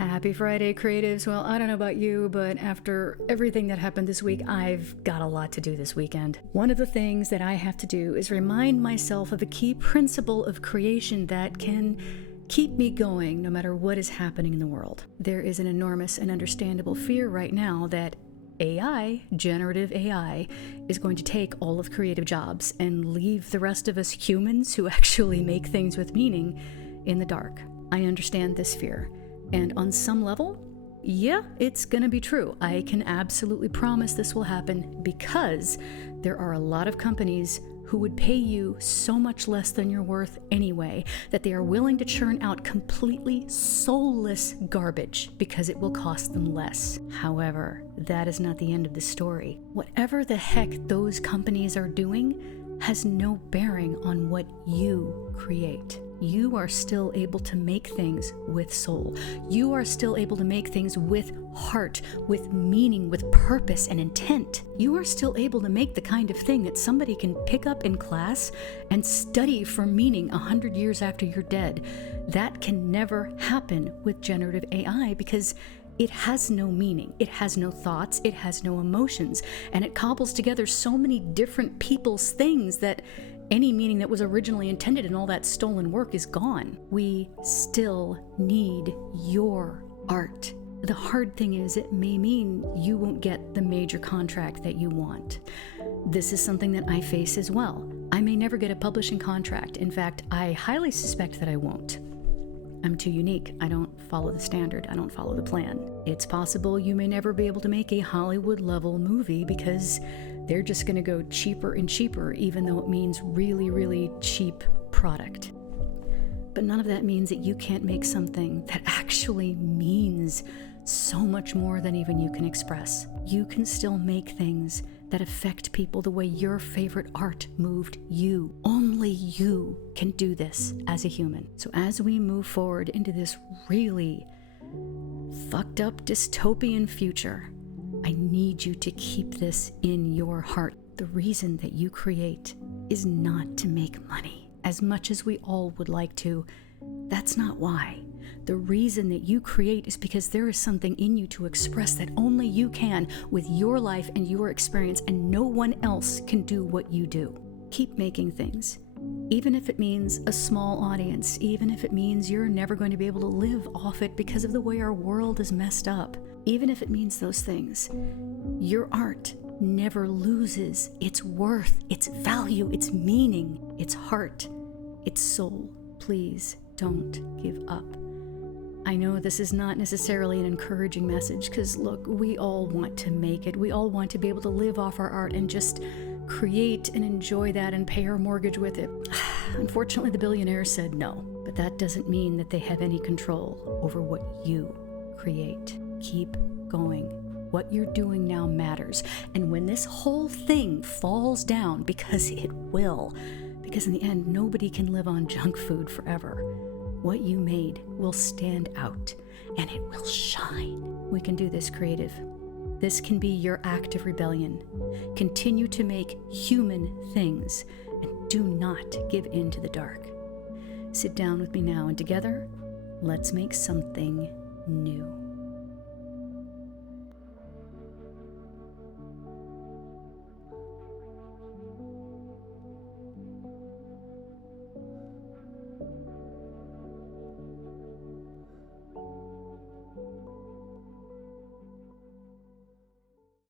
Happy Friday, creatives. Well, I don't know about you, but after everything that happened this week, I've got a lot to do this weekend. One of the things that I have to do is remind myself of a key principle of creation that can keep me going no matter what is happening in the world. There is an enormous and understandable fear right now that AI, generative AI, is going to take all of creative jobs and leave the rest of us humans who actually make things with meaning in the dark. I understand this fear. And on some level, yeah, it's gonna be true. I can absolutely promise this will happen because there are a lot of companies who would pay you so much less than you're worth anyway, that they are willing to churn out completely soulless garbage because it will cost them less. However, that is not the end of the story. Whatever the heck those companies are doing has no bearing on what you create. You are still able to make things with soul. You are still able to make things with heart, with meaning, with purpose and intent. You are still able to make the kind of thing that somebody can pick up in class and study for meaning 100 years after you're dead. That can never happen with generative AI because it has no meaning, it has no thoughts, it has no emotions, and it cobbles together so many different people's things that any meaning that was originally intended in all that stolen work is gone. We still need your art. The hard thing is it may mean you won't get the major contract that you want. This is something that I face as well. I may never get a publishing contract. In fact, I highly suspect that I won't. I'm too unique. I don't follow the standard. I don't follow the plan. It's possible you may never be able to make a Hollywood-level movie because they're just going to go cheaper and cheaper, even though it means really, really cheap product. But none of that means that you can't make something that actually means so much more than even you can express. You can still make things that affect people the way your favorite art moved you. Only you can do this as a human. So as we move forward into this really fucked up dystopian future, I need you to keep this in your heart. The reason that you create is not to make money. As much as we all would like to, that's not why. The reason that you create is because there is something in you to express that only you can with your life and your experience, and no one else can do what you do. Keep making things. Even if it means a small audience, even if it means you're never going to be able to live off it because of the way our world is messed up, even if it means those things, your art never loses its worth, its value, its meaning, its heart, its soul. Please don't give up. I know this is not necessarily an encouraging message because, look, we all want to make it. We all want to be able to live off our art and just create and enjoy that and pay our mortgage with it. Unfortunately, the billionaires said no, but that doesn't mean that they have any control over what you create. Keep going. What you're doing now matters. And when this whole thing falls down, because it will, because in the end, nobody can live on junk food forever, what you made will stand out and it will shine. We can do this, creative. This can be your act of rebellion. Continue to make human things and do not give in to the dark. Sit down with me now and together, let's make something new.